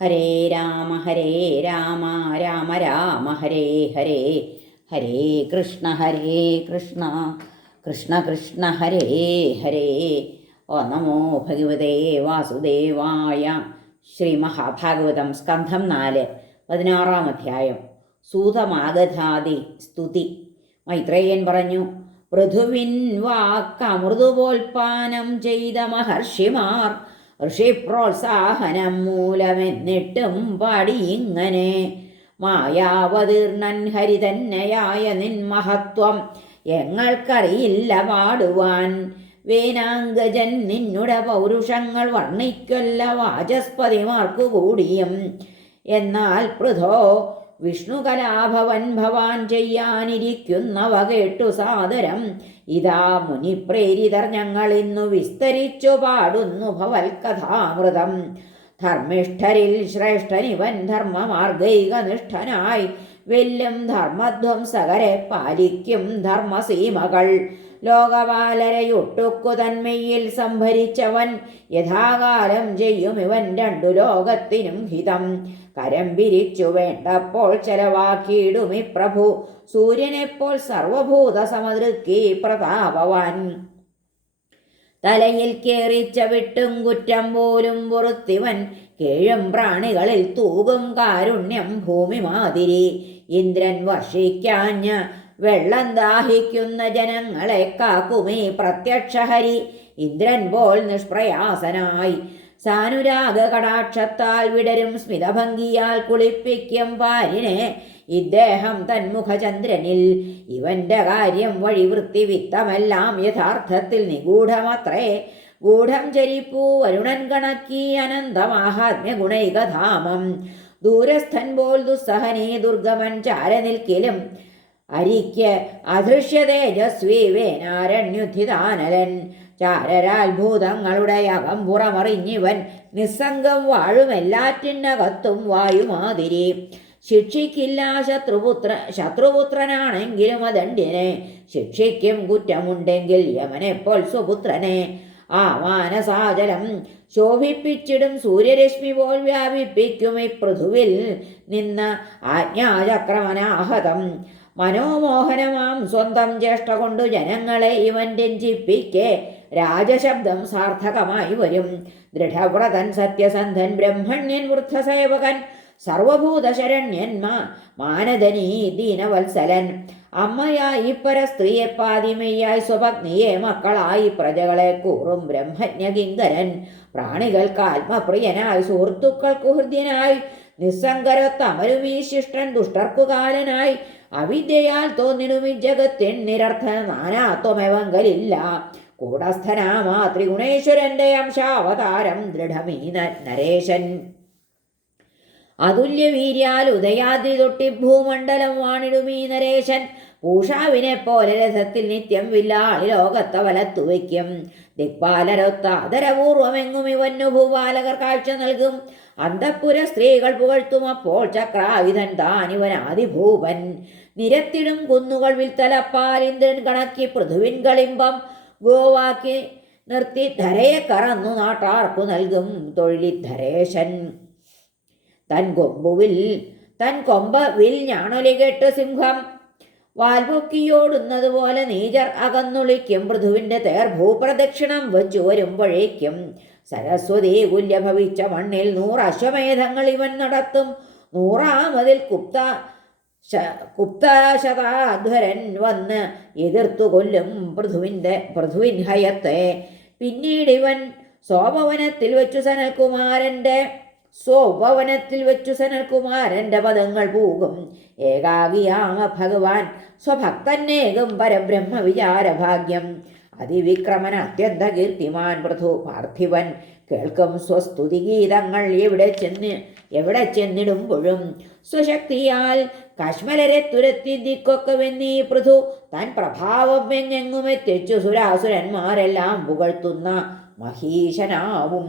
ഹരേ രാമ ഹരേ രാമ രാമ രാമ ഹരേ ഹരേ ഹരേ കൃഷ്ണ ഹരേ കൃഷ്ണ കൃഷ്ണ കൃഷ്ണ ഹരേ ഹരേ. ഓ നമോ ഭഗവതേ വാസുദേവായ ശ്രീ മഹാഭാഗവതം സ്കന്ധം നാല് പതിനാറാം അധ്യായം. സൂതമാഗധാതി സ്തുതി. മൈത്രേയൻ പറഞ്ഞു പൃഥുവിൻ വാക്കമൃതുപോൽപാനം ചെയ്ത മഹർഷിമാർ ഋഷിപ്രോത്സാഹനം മൂലമെന്നിട്ടും പാടി ഇങ്ങനെ മായാവതീർണൻ ഹരിതന്നയായ നിൻ മഹത്വം ഞങ്ങൾക്കറിയില്ല പാടുവാൻ. വേനാംഗജൻ നിന്നുടെ പൗരുഷങ്ങൾ വർണിക്കല്ല വാചസ്പതിമാർക്കു കൂടിയും. എന്നാൽ പൃഥോ വിഷ്ണുകലാഭവൻ ഭവാൻ ചെയ്യാനിരിക്കുന്നവ കേട്ടു സാദരം. ഇതാ മുനിപ്രേരിതർ ഞങ്ങൾ ഇന്നു വിസ്തരിച്ചു പാടുന്നു ഭവൽകഥാമൃതം ധർമ്മിഷ്ഠരിൽ ശ്രേഷ്ഠനിവൻ ധർമ്മമാർഗൈകനിഷ്ഠനായി. വെല്ലും ധർമ്മധ്വംസകരെ പാലിക്കും ധർമ്മസീമകൾ. ലോകപാലരയൊട്ടുക്കു തന്മയിൽ സംഭരിച്ചവൻ യഥാകാലം ചെയ്യും ഇവൻ രണ്ടു ലോകത്തിനും ഹിതം. കരം പിരിച്ചു വേണ്ടപ്പോൾ ചെലവാക്കിയിടുമി പ്രഭു. സൂര്യനെപ്പോൾ സർവഭൂത സമതൃക്കി പ്രതാപവാൻ. തലയിൽ കേറിച്ച വിട്ടും കുറ്റം പോലും പൊറുത്തിവൻ കേഴും പ്രാണികളിൽ തൂകും കാരുണ്യം ഭൂമി മാതിരി. ഇന്ദ്രൻ വർഷിക്കാഞ്ഞ വെള്ളം ദാഹിക്കുന്ന ജനങ്ങളെ കാക്കുമേ പ്രത്യക്ഷഹരി. ഇന്ദ്രൻ പോൽ നിഷ്പ്രയാസനായി. സാനുരാഗ കടാക്ഷത്താൽ വിടരും സ്മിതഭംഗിയാൽ കുളിപ്പിക്കും പാരിനെ ഇദ്ദേഹം തന്മുഖചന്ദ്രനിൽ. ഇവന്റെ കാര്യം വഴി വിത്തമെല്ലാം യഥാർത്ഥത്തിൽ നിഗൂഢമത്രേ. ഗൂഢം ചരിപ്പൂ വരുണൻ കണക്കി അനന്തമാഹാത്മ്യ ഗുണൈകധാമം. ദൂരസ്ഥൻ പോൽ ദുസ്സഹനീ ദുർഗമൻ ചാരനിൽക്കിലും അരിക്ക് അദൃശ്യ തേജസ്വി വേനാരണ്യുദ്ധിതാനലൻ ചാരരാത്ഭുതങ്ങളുടെ അകമ്പുറമറിഞ്ഞിവൻ നിസ്സംഗം വാഴുമെല്ലാറ്റിനകത്തും വായുമാതിരി. ശിക്ഷിക്കില്ല ശത്രുപുത്ര ശത്രുപുത്രനാണെങ്കിലും അതണ്ടിനെ ശിക്ഷിക്കും കുറ്റമുണ്ടെങ്കിൽ യമനെപ്പോൾ സ്വപുത്രനെ ആ മാനസാചലം ശോഭിപ്പിച്ചിടും സൂര്യരശ്മി പോൽ വ്യാപിപ്പിക്കും ഈ പൃഥുവിൽ നിന്ന് ആജ്ഞാചക്രമനാഹതം. മനോമോഹനമാം സ്വന്തം ചേഷ്ട കൊണ്ടു ജനങ്ങളെ ഇവൻ രഞ്ജിപ്പിക്കെ. രാജശബ്ദം സാർത്ഥകമായി വരും. ദൃഢവ്രതൻ സത്യസന്ധൻ ബ്രഹ്മണ്യൻ വൃദ്ധസേവകൻ സർവഭൂതശരണ്യന്മാ മാനദനീ ദീനവത്സലൻ. അമ്മയായി പരസ്ത്രീയെ പാതിമയായി സ്വപത്നിയെ മക്കളായി പ്രജകളെ കൂറും ബ്രഹ്മജ്ഞകിങ്കരൻ. പ്രാണികൾക്ക് ആത്മപ്രിയനായി സുഹൃത്തുക്കൾക്ക് ഹൃദ്യനായി നിസ്സങ്കരത്തമരുമീ ശിഷ്ടൻ ദുഷ്ടർക്കു കാലനായി അവിദ്യയാൽ തോന്നിടുമി ജഗത്തിൻ നിരർത്ഥ നാനാത്വമെവങ്കലില്ല കൂടസ്ഥനാമാ ത്രിഗുണേശ്വരന്റെ അംശാവതാരം ദൃഢമീ നരേശൻ. അതുല്യവീര്യാൽ ഉദയാദ്രി തൊട്ടി ഭൂമണ്ഡലം വാണിടുമീ നരേശൻ. പൂഷാവിനെ പോലെ രഥത്തിൽ നിത്യം വില്ലാളി ലോകത്തെ വലത്തു വയ്ക്കും. ദിക്പാലരൊത്ത ആദരപൂർവമെങ്ങും ഇവന്നു ഭൂപാലകർ കാഴ്ച നൽകും. അന്തപുര സ്ത്രീകൾ പുകഴ്ത്തും. അപ്പോൾ ചക്രായുധൻ താൻ ഇവൻ ആദിഭൂപൻ. നിരത്തിടും കുന്നുകൾ വിൽത്തലപ്പാൽ ഇന്ദ്രൻ കണക്കി പൃഥുവിൻ കളിമ്പം. ഗോവാക്കി നിർത്തി ധരയെ കറന്നു നാട്ടാർക്കു നൽകും തൊഴിലി ധരേശൻ തൻ കൊമ്പുവിൽ തൻ കൊമ്പ വിൽ ഞാണൊലി കേട്ട് സിംഹം. വാൽപൊക്കിയോടുന്നത് പോലെ നീചർ അകന്നുളിക്കും. പൃഥുവിന്റെ തേർ ഭൂപ്രദക്ഷിണം വെച്ചു വരുമ്പോഴേക്കും സരസ്വതി കുല്യഭവിച്ച മണ്ണിൽ നൂറ് അശ്വമേധങ്ങൾ ഇവൻ നടത്തും. നൂറാമതിൽ കുപ്ത കുപ്തശതാധ്വരൻ വന്ന് എതിർത്തു കൊല്ലും പൃഥുവിന്റെ പൃഥുവിൻ ഹയത്തെ. പിന്നീട് ഇവൻ സോപവനത്തിൽ വെച്ചു സനൽകുമാരന്റെ സ്വഭവനത്തിൽ വെച്ചു സനൽകുമാരന്റെ പദങ്ങൾ പോകും. ഏകാഗിയാമ ഭഗവാൻ സ്വഭക്തന്നേകം പരബ്രഹ്മ വിചാരഭാഗ്യം അതിവിക്രമൻ അത്യന്ത കീർത്തിമാൻ പൃഥു പാർത്ഥിവൻ. കേൾക്കും സ്വസ്തുതി ഗീതങ്ങൾ എവിടെ ചെന്ന് എവിടെ ചെന്നിടുമ്പോഴും സ്വശക്തിയാൽ കശ്മലരെ തുരത്തി ദിക്കൊക്കെ വെന്നീ പൃഥു താൻ പ്രഭാവം എങ്ങെങ്ങുമെത്തിച്ചു സുരാസുരന്മാരെല്ലാം പുകഴ്ത്തുന്ന മഹീശനാവും.